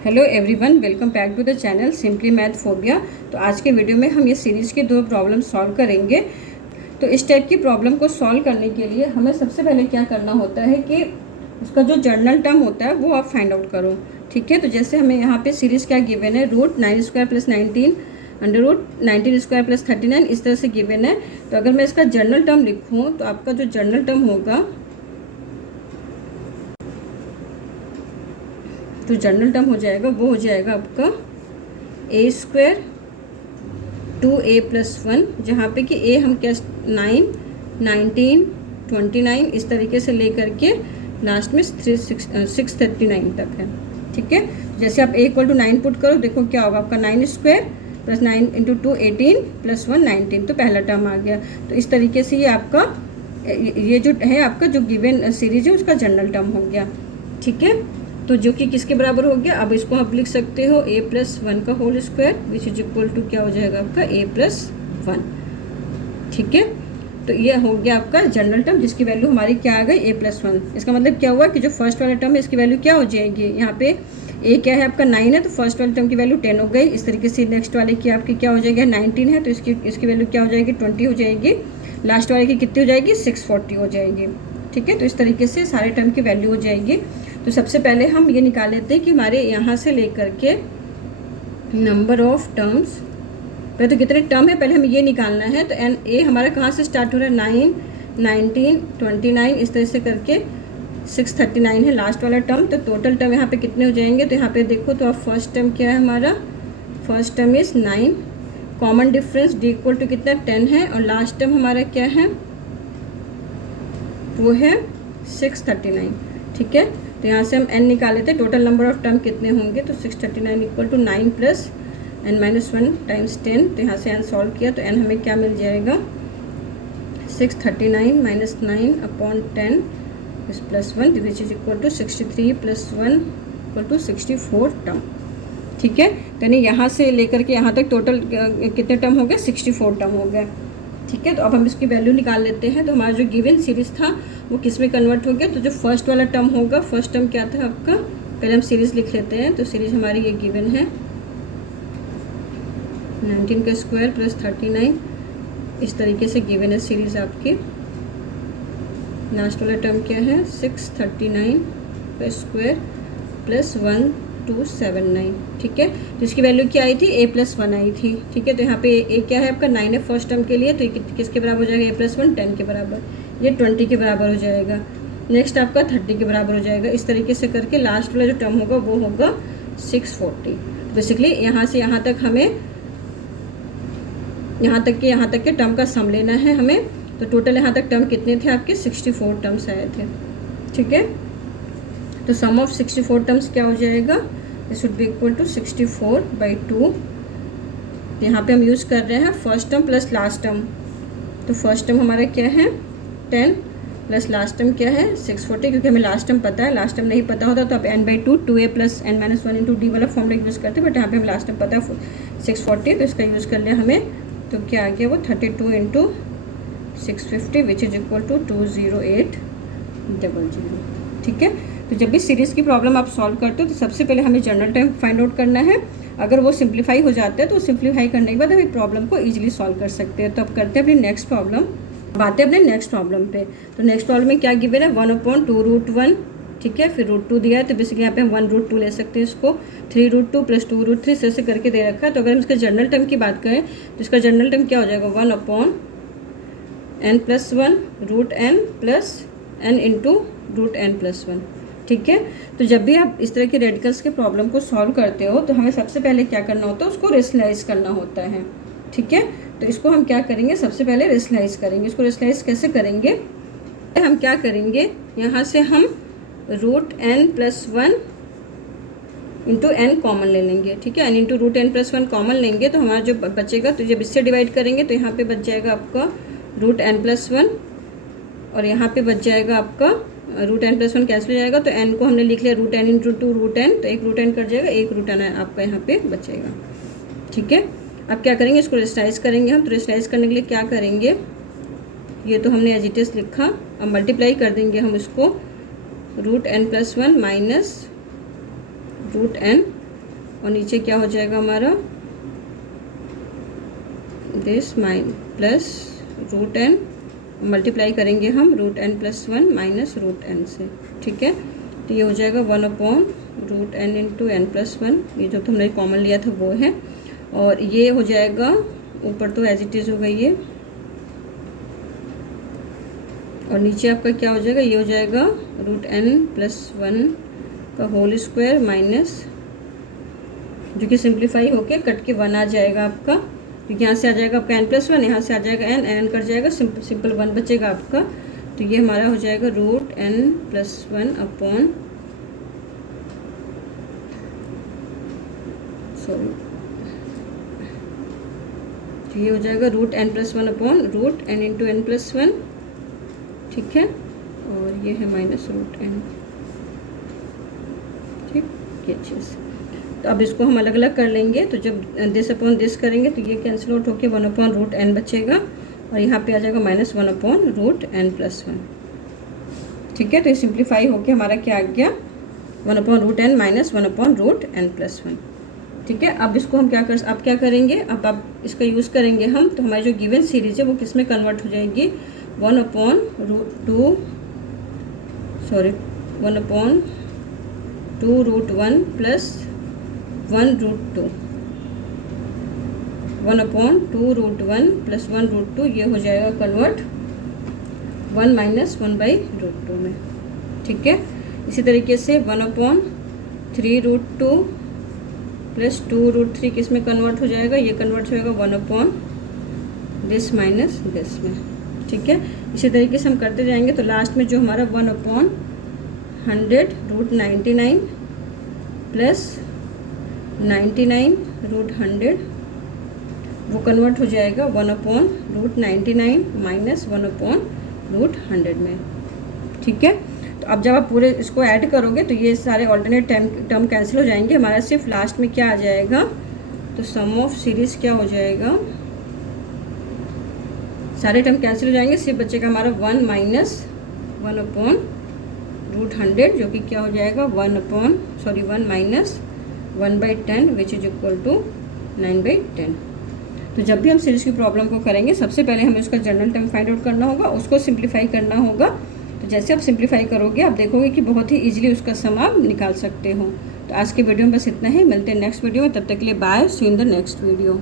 Hello everyone, welcome back to the channel simply math phobia. तो आज के video में हम ये सीरीज़ की 2 प्रॉब्लम सॉल्व करेंगे। तो इस टाइप की प्रॉब्लम को सॉल्व करने के लिए हमें सबसे पहले क्या करना होता है कि उसका जो जर्नल टर्म होता है वो आप फाइंड आउट करो। ठीक है, तो जैसे हमें यहाँ पे सीरीज़ क्या गिवन है, √9² + 19 √19² + 39 इस तरह से गिवन है। तो अगर मैं इसका जर्नल टर्म लिखूँ तो आपका जो जर्नल टर्म होगा, जो जनरल टर्म हो जाएगा वो हो जाएगा आपका a² 2a + 1, जहाँ पे कि a हम क्या 9, 19, 29 इस तरीके से लेकर के लास्ट में 639 तक है। ठीक है, जैसे आप a = 9 पुट करो, देखो क्या होगा आपका 9² + 9 × 2 18 + 1 19, तो पहला टर्म आ गया। तो इस तरीके से ये आपका ये जो है आपका जो गिवन सीरीज है उसका जनरल टर्म हो गया। ठीक है, तो जो कि किसके बराबर हो गया, अब इसको आप लिख सकते हो a + 1 का whole square which is equal to क्या हो जाएगा आपका a + 1। ठीक है, तो ये हो गया आपका जनरल टर्म जिसकी वैल्यू हमारी क्या आ गई a + 1। इसका मतलब क्या हुआ कि जो फर्स्ट वाला टर्म है इसकी वैल्यू क्या हो जाएगी, यहाँ पे a क्या है आपका 9 है, तो फर्स्ट वाले टर्म की वैल्यू 10 हो गई। इस तरीके से नेक्स्ट वाले की आपकी क्या हो जाएगी 19 है, तो इसकी वैल्यू क्या हो जाएगी 20 हो जाएगी। लास्ट वाले की कितनी हो जाएगी 640 हो जाएगी। ठीक है, तो इस तरीके से सारे टर्म की वैल्यू हो जाएगी। तो सबसे पहले हम ये निकाल लेते हैं कि हमारे यहाँ से लेकर के नंबर ऑफ टर्म्स, पहले तो कितने टर्म है पहले हमें ये निकालना है। तो एन ए हमारा कहाँ से स्टार्ट हो रहा है 9, 19, 29 इस तरह से करके 639 है लास्ट वाला टर्म। तो टोटल टर्म यहाँ पे कितने हो जाएंगे, तो यहाँ पे देखो तो अब फर्स्ट टर्म क्या है हमारा, first term is 9, common difference d = कितना 10 है, और लास्ट टर्म हमारा क्या है वो है 639। ठीक है, तो यहाँ से हम n निकाल लेते हैं, टोटल नंबर ऑफ टर्म कितने होंगे, तो 639 = 9 + n - 1 × 10। तो यहाँ से n सॉल्व किया तो n हमें क्या मिल जाएगा 639 - 9/10 + 1 which is equal to 63 + 1 = 64 term. ठीक है, तो यानी यहाँ से लेकर के यहाँ तक टोटल कितने टर्म हो गए 64 टर्म हो गए। ठीक है, तो अब हम इसकी वैल्यू निकाल लेते हैं। तो हमारा जो गिवन सीरीज़ था वो किस में कन्वर्ट हो गया, तो जो फर्स्ट वाला टर्म होगा, फर्स्ट टर्म क्या था आपका, पहले हम सीरीज़ लिख लेते हैं। तो सीरीज़ हमारी ये गिवन है 19² + 39 इस तरीके से गिवन है सीरीज़ आपकी। लास्ट वाला टर्म क्या है 639 का स्क्वायर + 1279। ठीक है, तो इसकी वैल्यू क्या आई थी a + 1 आई थी। ठीक है, तो यहाँ पे a क्या है आपका 9 है फर्स्ट टर्म के लिए, तो ये किसके बराबर हो जाएगा a + 1 10 के बराबर, ये 20 के बराबर हो जाएगा। नेक्स्ट आपका 30 के बराबर हो जाएगा। इस तरीके से करके लास्ट वाला जो टर्म होगा वो होगा 640। बेसिकली यहाँ से यहाँ तक हमें यहाँ तक के टर्म का सम लेना है हमें। तो टोटल यहाँ तक टर्म कितने थे आपके 64 टर्म्स आए थे। ठीक है, तो सम ऑफ 64 टर्म्स क्या हो जाएगा, this would be equal to 64/2। यहाँ पे हम यूज़ कर रहे हैं first term plus last term. तो फर्स्ट टर्म हमारा क्या है 10 प्लस लास्ट टर्म क्या है 640, क्योंकि हमें लास्ट टर्म पता है। लास्ट टर्म नहीं पता होता तो आप n/2 2a + n - 1 × d वाला फॉर्मूला यूज़ करते हैं, बट यहाँ पे हम लास्ट टर्म पता है 640, तो इसका यूज़ कर लिया हमें। तो क्या आ गया वो 32 × 650 विच इज इक्वल टू 20800। ठीक है, तो जब भी सीरीज़ की प्रॉब्लम आप सॉल्व करते हो तो सबसे पहले हमें जनरल टर्म फाइंड आउट करना है। अगर वो सिंप्लीफाई हो जाता है तो सिंप्लीफाई करने के बाद हम प्रॉब्लम को ईजिली सॉल्व कर सकते हैं। तो अब करते हैं अपनी नेक्स्ट प्रॉब्लम। अब आते हैं अपने नेक्स्ट प्रॉब्लम पे। तो नेक्स्ट प्रॉब्लम में क्या गिवन है 1/2√1। ठीक है, फिर √2 दिया है, तो बेसिकली यहाँ पे हम 1√2 ले सकते हैं इसको। 3√2 + 2√3 से करके दे रखा है। तो अगर हम इसके जनरल टर्म की बात करें तो इसका जनरल टर्म क्या हो जाएगा 1/n + 1 √n + n × √n + 1। ठीक है, तो जब भी आप इस तरह के रेडिकल्स के प्रॉब्लम को सॉल्व करते हो तो हमें सबसे पहले क्या करना होता है, उसको रेशनलाइज करना होता है। ठीक है, तो इसको हम क्या करेंगे, सबसे पहले रेशनलाइज करेंगे। इसको रेशनलाइज कैसे करेंगे, हम क्या करेंगे, यहाँ से हम √n + 1 × n कॉमन ले लेंगे। ठीक है, n × √n + 1 कॉमन लेंगे तो हमारा जो बचेगा, तो जब इससे डिवाइड करेंगे तो यहाँ पे बच जाएगा आपका √n + 1, और यहाँ पे बच जाएगा आपका √n + 1 कैंसिल हो जाएगा। तो n को हमने लिख लिया √n × 2 √n, तो एक √n कट जाएगा, एक √n आपका यहाँ पे बचेगा। ठीक है, अब क्या करेंगे, इसको रेशनलाइज करेंगे हम। तो रेशनलाइज करने के लिए क्या करेंगे, ये तो हमने एज इट इज लिखा, अब मल्टीप्लाई कर देंगे हम इसको √n + 1 - √n और नीचे क्या हो जाएगा हमारा this mine plus root n, multiply करेंगे हम root n plus one minus root n से, ठीक है। तो ये हो जाएगा 1 root n into n plus one, ये जो तुमने कॉमन लिया था वो है। और ये हो जाएगा ऊपर तो एज इट इज़ हो गई है, और नीचे आपका क्या हो जाएगा, ये हो जाएगा रूट एन प्लस वन का होल स्क्वायर माइनस, जो कि सिंप्लीफाई होके कट के 1 आ जाएगा आपका, क्योंकि यहाँ से आ जाएगा आपका n प्लस वन, यहाँ से आ जाएगा n, n कट जाएगा, सिंपल 1 बचेगा आपका। तो ये हमारा हो जाएगा root n plus one upon, sorry, तो ये हो जाएगा root n plus one upon root n into n plus one, ठीक है। और ये है माइनस रूट n, ठीक, ये चीज़। तो अब इसको हम अलग अलग कर लेंगे, तो जब दिस अपॉन दिस करेंगे तो ये कैंसिल आउट होकर 1 अपॉन रूट एन बचेगा, और यहाँ पे आ जाएगा minus 1 upon root n plus one, ठीक है। तो ये सिंप्लीफाई होकर हमारा क्या आ गया, 1 upon root n minus 1 upon root n plus one, ठीक है। अब इसको हम क्या करेंगे, अब आप इसका यूज़ करेंगे हम, तो हमारी जो गिवन सीरीज है वो किस में कन्वर्ट हो जाएगी, 1 upon 2 root 1 plus 1 root 2, 1 upon 2 root 1 plus 1 root 2, ये हो जाएगा कन्वर्ट 1 माइनस 1 बाई रूट 2 में, ठीक है। इसी तरीके से 1 अपॉन 3 रूट 2 प्लस 2 रूट 3 किस में कन्वर्ट हो जाएगा, ये कन्वर्ट हो जाएगा 1 अपॉन दिस माइनस दिस में, ठीक है। इसी तरीके से हम करते जाएंगे, तो लास्ट में जो हमारा 1 अपॉन 100 रूट 99 प्लस 99 रूट 100, वो कन्वर्ट हो जाएगा 1 upon root 99 minus 1 upon root 100 में, ठीक है। तो अब जब आप पूरे इसको ऐड करोगे तो ये सारे ऑल्टरनेट टर्म कैंसिल हो जाएंगे, हमारा सिर्फ लास्ट में क्या आ जाएगा, तो सम ऑफ सीरीज क्या हो जाएगा, सारे टर्म कैंसिल हो जाएंगे, सिर्फ बचेगा हमारा 1 माइनस 1 अपॉन रूट 100, जो कि क्या हो जाएगा 1 minus 1/10 which is equal to 9/10। तो जब भी हम सीरीज की प्रॉब्लम को करेंगे, सबसे पहले हमें उसका जनरल टर्म फाइंड आउट करना होगा, उसको सिंप्लीफाई करना होगा। तो जैसे आप सिंप्लीफाई करोगे आप देखोगे कि बहुत ही ईजिली उसका सम आप निकाल सकते हो। तो आज के वीडियो में बस इतना ही, मिलते हैं नेक्स्ट वीडियो में, तब तक के लिए bye, see in the next video.